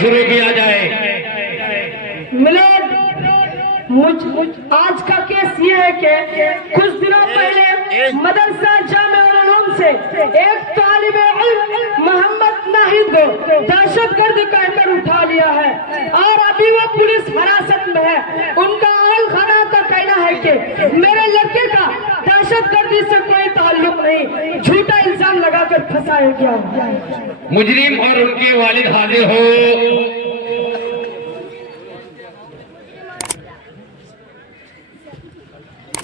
शुरू किया जाए। मिलोड, आज का केस ये है कि कुछ दिनों पहले मदरसा जामिउल उलूम से एक तालिबे इल्म मोहम्मद नाहिद को दहशतगर्द कहकर उठा लिया है और अभी वो पुलिस हिरासत में है। उनका अहल खाना का कहना है कि मेरे लड़के का दहशतगर्दी से कोई ताल्लुक नहीं, झूठा इल्जाम लगाकर फंसाया गया। मुजरिम और उनके वालिद हाजिर हो।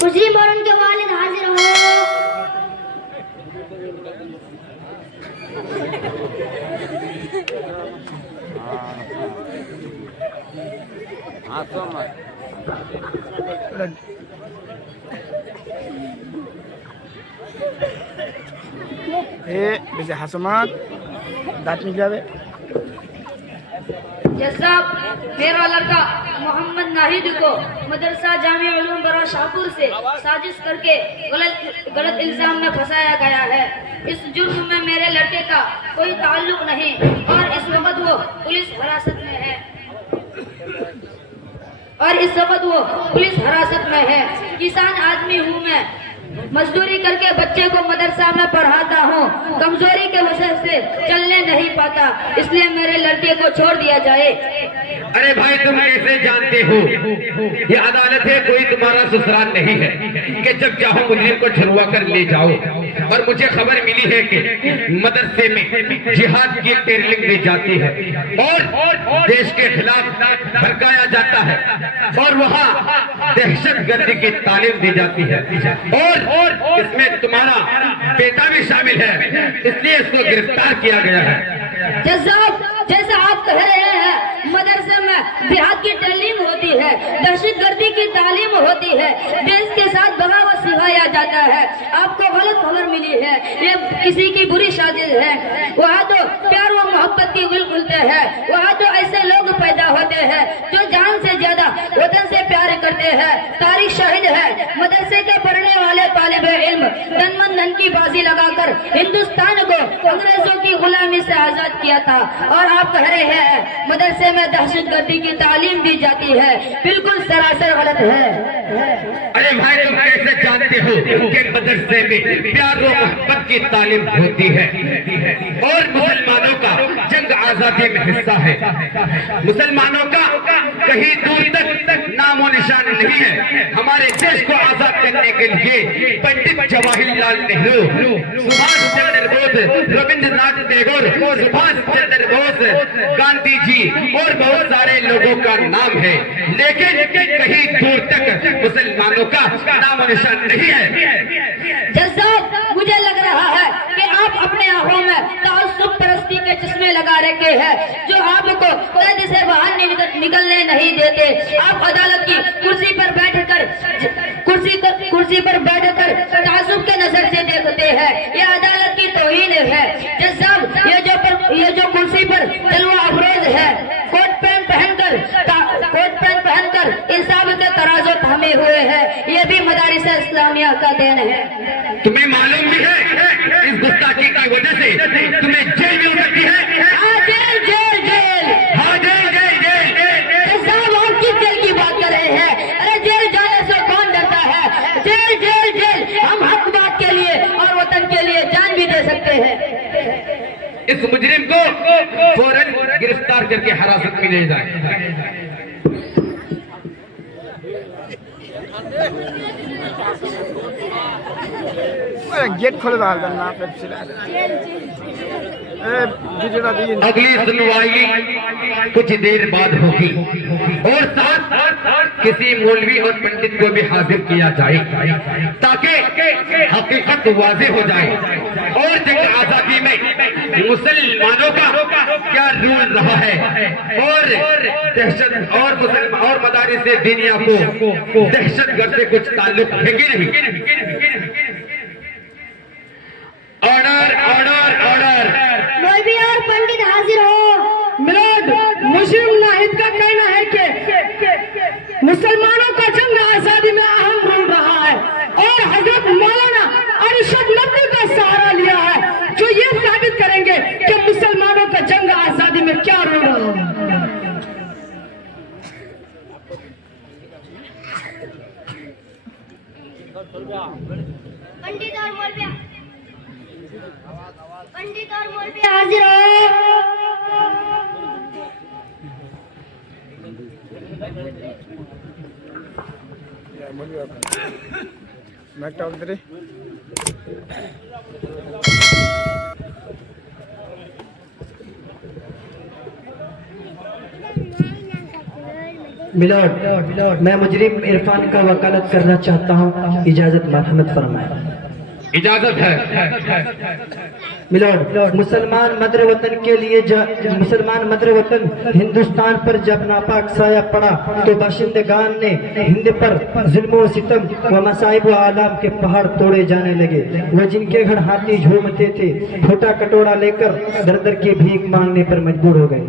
मुजरिम और उनके वालिद हाजिर हो। हसमात दांत निकलावे। जनाब, मेरा लड़का मोहम्मद नाहिद को मदरसा जामिउल उलूम बरा शाहपुर से साजिश करके गलत इल्जाम में फंसाया गया है। इस जुर्म में मेरे लड़के का कोई ताल्लुक नहीं और इस वक्त वो पुलिस हिरासत में है। किसान आदमी हूँ मैं, मजदूरी करके बच्चे को मदरसा में पढ़ाता हूँ। कमजोरी के वजह से चलने नहीं पाता, इसलिए मेरे लड़के को छोड़ दिया जाए। अरे भाई, तुम कैसे जानते हो ये अदालत है, कोई तुम्हारा ससुराल नहीं है कि जब चाहो मुजरिम को छुड़वा कर ले जाओ। और मुझे खबर मिली है कि मदरसे में जिहाद की ट्रेनिंग दी जाती है और देश के खिलाफ भड़काया जाता है और वहाँ दहशतगर्दी की तालीम दी जाती है और इसमें तुम्हारा बेटा भी शामिल है, इसलिए इसको गिरफ्तार किया गया है। जैसा आप कह रहे हैं, मदरसे में जिहाद की तालीम होती है, दहशतगर्दी की तालीम होती है, देश के साथ बगावत सिखाया जाता है। आपको गलत खबर मिली है, ये किसी की बुरी साजिश है। वहाँ तो प्यार व मोहब्बत की गुल खुलते हैं, वहाँ तो ऐसे लोग पैदा होते हैं जो जान से ज्यादा वतन से प्यार करते हैं। तारीख शाहिद है, मदरसे के पढ़ने वाले तालिबे इल्म तन मन धन की बाजी लगाकर हिंदुस्तान को अंग्रेजों की गुलामी से आजाद किया था। और आप कह रहे हैं मदरसे में दहशतगर्दी की तालीम दी जाती है, बिल्कुल सरासर गलत है। अरे भाई, तुम कैसे जानते हो कि मदरसे में प्यार और मोहब्बत की तालीम होती है और मुसलमानों का जंग आजादी में हिस्सा है। मुसलमानों का कहीं दूर तक नामो निशान नहीं है। हमारे देश को आजाद करने के लिए पंडित जवाहरलाल नेहरू, सुभाष चंद्र बोस, रविंद्रनाथ टैगोर, सुभाष चंद्र बोस, गांधी जी और बहुत सारे लोगों का नाम है, लेकिन कहीं दूर तक मुसलमानों का नाम निशान नहीं है। जनाब, मुझे लग रहा है कि आप अपने आंखों में ताल्लुक परस्ती के चश्मे लगा रखे हैं जो आपको कैद से बाहर निकलने नहीं देते। आप अदालत की कुर्सी पर बैठकर ताजुब के नजर से देखते हैं, यह अदालत की तौहीन है। जनाब, ये जो कुर्सी पर तलवा अफरोज है, कोट पैंट पहनकर इंसाफ के तराजू थामे हुए हैं, ये भी मदारिस इस्लामिया का देन है। तुम्हें मालूम भी है इस गुस्ताखी की वजह से तुम्हें जेल मिल सकती है। हाँ, जेल। हाँ, जेल। साहब, आप किस जेल की बात कर रहे हैं? अरे जेल जाने से कौन डरता है? जेल। हम हक बात के लिए और वतन के लिए जान भी दे सकते हैं। इस मुजरिम को फौरन गिरफ्तार करके हिरासत में ले जाए। गेट खोल डाल देना। अगली सुनवाई कुछ देर बाद होगी और साथ किसी मौलवी और पंडित को भी हाजिर किया जाए ताकि हकीकत वाज़ेह हो जाए और जंग आजादी में मुसलमानों का क्या रूल रहा है और दहशत और मदारिस से दुनिया को दहशतगर्द से कुछ ताल्लुक है कि नहीं। ऑर्डर। मौलवी और पंडित हाजिर हो। मिलोड, मुस्लिम नाहिद का कहना है कि मुसलमानों का जंग आजादी में अहम रोल रहा है और हजरत मौलाना अरशद नबी का सहारा लिया है जो ये साबित करेंगे कि मुसलमानों का जंग आजादी में क्या रोल रहा है। पंडित और मौलवी हाजिर हो। मैं टॉक दे मिलॉर्ड, मैं मुजरिम इरफान का वकालत करना चाहता हूँ, इजाजत मरहमत फरमाए। इजाजत है। मिलॉर्ड, मुसलमान मदर वतन के लिए मुसलमान मदर वतन हिंदुस्तान पर जब नापाक साया पड़ा तो बाशिंदगान ने हिंद पर जुल्म व सितम व मसाइब व आलाम के पहाड़ तोड़े जाने लगे। वह जिनके घर हाथी झूमते थे छोटा कटोरा लेकर दर दर की भीख मांगने पर मजबूर हो गए।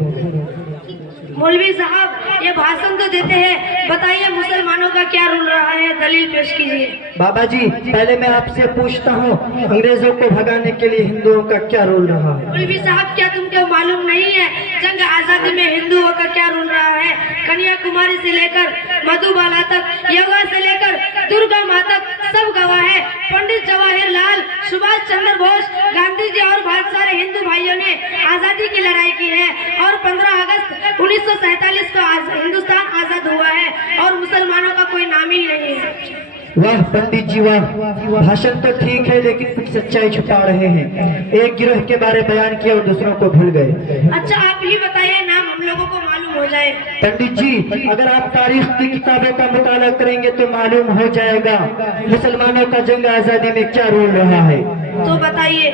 मौलवी साहब, ये भाषण तो देते हैं, बताइए मुसलमानों का क्या रूल रहा है, दलील पेश कीजिए। बाबा जी, पहले मैं आपसे पूछता हूँ, अंग्रेजों को भगाने के लिए हिंदुओं का क्या रोल रहा है? मौलवी साहब, क्या तुमको मालूम नहीं है जंग आजादी में हिंदुओं का क्या रोल रहा है? कन्याकुमारी से लेकर मधुबाला तक, योगा से लेकर दुर्गा माँ तक सब गवाह है। पंडित जवाहरलाल, सुभाष चंद्र बोस, गांधी जी और बहुत सारे हिंदू भाइयों ने आजादी की लड़ाई की है और 15 अगस्त 1947 को हिंदुस्तान आजाद हुआ है और मुसलमानों का कोई नाम ही नहीं है। वाह पंडित जी वाह, भाषण तो ठीक है लेकिन कुछ सच्चाई छुपा रहे हैं। एक गिरोह के बारे बयान किया और दूसरों को भूल गए। अच्छा, आप ही बताइए, नाम हम लोगों को मालूम हो जाए। पंडित जी, अगर आप तारीख की किताबों का मुताला करेंगे तो मालूम हो जाएगा मुसलमानों का जंग आजादी में क्या रोल रहा है। तो बताइए।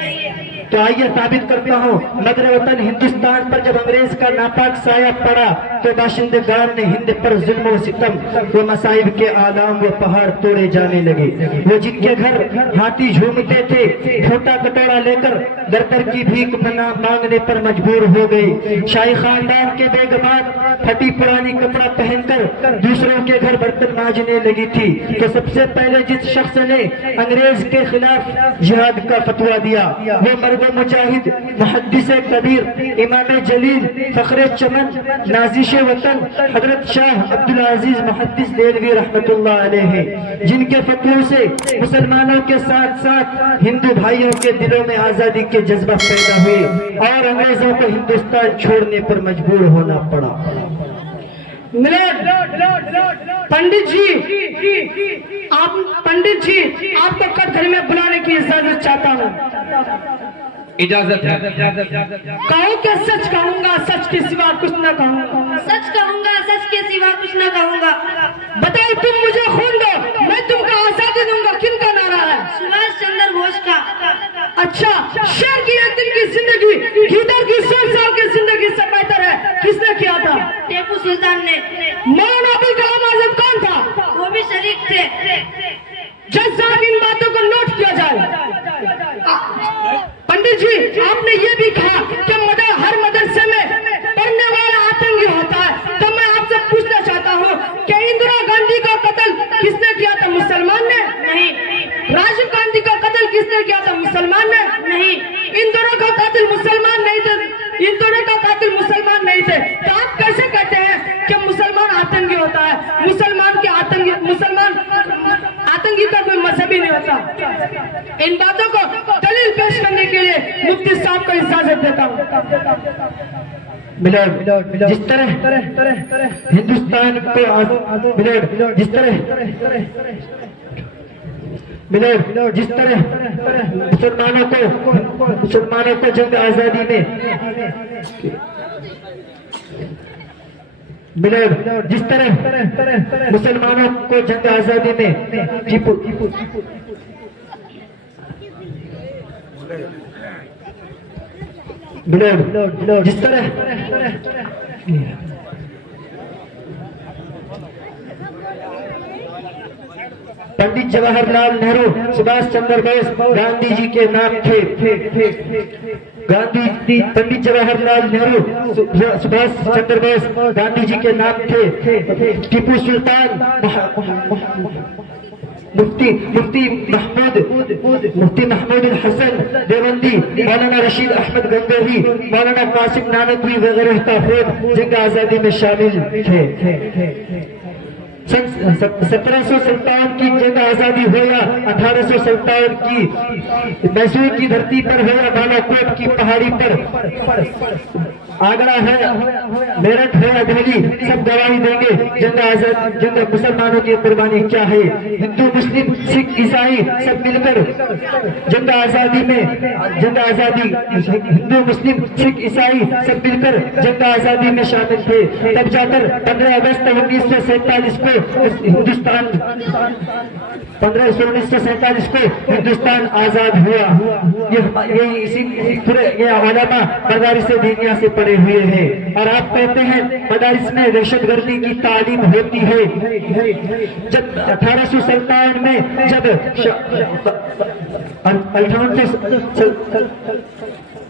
तो आइए साबित करता हूँ। मदर वतन हिंदुस्तान पर जब अंग्रेज का नापाक साया पड़ा तो बाशिंदगान ने हिंद पर जुल्म व सितम व मसाइब के आलाम व पहाड़ तोड़े जाने लगे। वो जिनके घर हाथी झूमते थे छोटा कटोरा लेकर दर दर की भीख मांगने पर मजबूर हो गए। शाही खानदान के बेगमात फटी पुरानी कपड़ा पहनकर दूसरों के घर बर्तन मांजने लगी थी। तो सबसे पहले जिस शख्स ने अंग्रेज के खिलाफ जिहाद का फतवा दिया वो मर्द मुजाहिद, मुहद्दिस कबीर, इमाम जलील, फखरे चमन, नाजिश वतन हजरत शाह अब्दुल अजीज मुहद्दिस देलवी रहमतुल्लाह अलैहि, जिनके फतवों से मुसलमानों के साथ साथ हिंदू भाइयों के दिलों में आजादी के जज्बा पैदा हुए और अंग्रेजों को हिंदुस्तान छोड़ने पर मजबूर होना पड़ा। पंडित जी, आपको कटघरे में बुलाने की इजाजत चाहता हूँ। इजाजत है। कहो कि सच कहूंगा, सच के सिवा कुछ न कहूंगा। सच कहूंगा, सच के सिवा कुछ न कहूंगा। बताओ, तुम मुझे खून दो, मैं तुमको आजादी दूंगा। किनका नारा है? सुभाष चंद्र बोस का। अच्छा, शेर की एक दिन की जिंदगी गीदड़ की 100 साल की जिंदगी से बेहतर है। किसने किया था? टीपू सुल्तान ने। मौलाना अबुल कलाम आजाद कौन था? वो भी शरीक थे। जज साहब, इन बातों को नोट किया जाए। पंडित जी, आपने ये भी कहा कि हर मदरसे में पढ़ने वाला आतंकी होता है। तो मैं आपसे पूछना चाहता हूँ कि इंदिरा गांधी का कत्ल किसने किया था? मुसलमान ने? नहीं। राजीव गांधी का कत्ल किसने किया था? मुसलमान ने? नहीं। इन दोनों का कातिल मुसलमान नहीं थे। इन दोनों का कातिल मुसलमान नहीं थे। तो आप कैसे कहते हैं कि मुसलमान आतंकी होता है? मुसलमान आतंकी का कोई मजहबी नहीं होता। इन बातों को दलील पेश करने के लिए मुफ्ती साहब को इजाजत देता हूँ। मिलॉर्ड, जिस तरह हिंदुस्तान को मिलॉर्ड, जिस तरह मुसलमानों को जंग आजादी में मिलॉर्ड, जिस तरह मुसलमानों को जंग आजादी में मिलॉर्ड, जिस तरह पंडित जवाहरलाल नेहरू, सुभाष चंद्र बोस गांधी जी के नाम थे। पंडित जवाहरलाल नेहरू, सुभाष चंद्र बोस गांधी जी के नाम थे। टीपू सुल्तान, मुफ्ती महमूद हसन देवबंदी, मौलाना रशीद अहमद गंगोही, मौलाना कासिम नानकवी वगैरह काफिर जंग आजादी में शामिल थे। सन 1757 की जंग आजादी हो या 1857 की मैसूर की धरती पर हो या बालाकोट की पहाड़ी पर, आगरा है, मेरठ है या दिल्ली, सब गवाही देंगे जंग मुसलमानों की कुर्बानी क्या है। हिंदू मुस्लिम सिख ईसाई सब मिलकर जंग आजादी हिंदू मुस्लिम सिख ईसाई सब मिलकर जंग आजादी में शामिल थे। तब जाकर 15 अगस्त 1947 को हिंदुस्तान 1947 को हिंदुस्तान आजाद हुआ। ये इसी पूरे ये उलमा मदारिस दीनिया से पढ़े हुए हैं। और आप कहते हैं मदारिस में दहशतगर्दी की तालीम होती है। जब 1857 में जब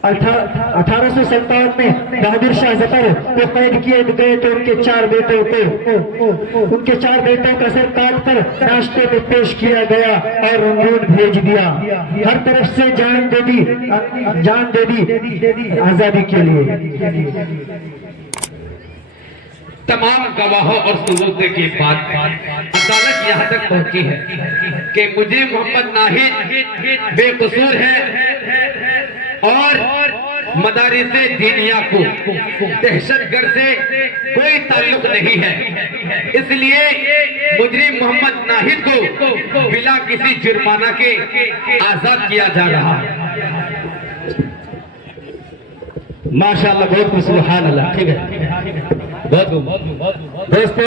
1857 में बहादुर शाह जफर को कैद किए गए तो उनके 4 बेटों का सर काट कर नाश्ते में पेश किया गया और रंगून भेज दिया। हर तरफ से जान दे दी आजादी के लिए। तमाम गवाहों और सबूत के बाद अदालत यहाँ तक पहुंची है कि मुझे मोहम्मद नाहिद बेकसूर है और मदारिस दीनिया को दहशतगर्द से कोई ताल्लुक नहीं है। इसलिए मुजरिम मोहम्मद नाहिद को बिना किसी जुर्माना के आजाद किया जा रहा है। माशाअल्लाह, बहुत सुभान अल्लाह। ठीक है, बहुत दोस्तों।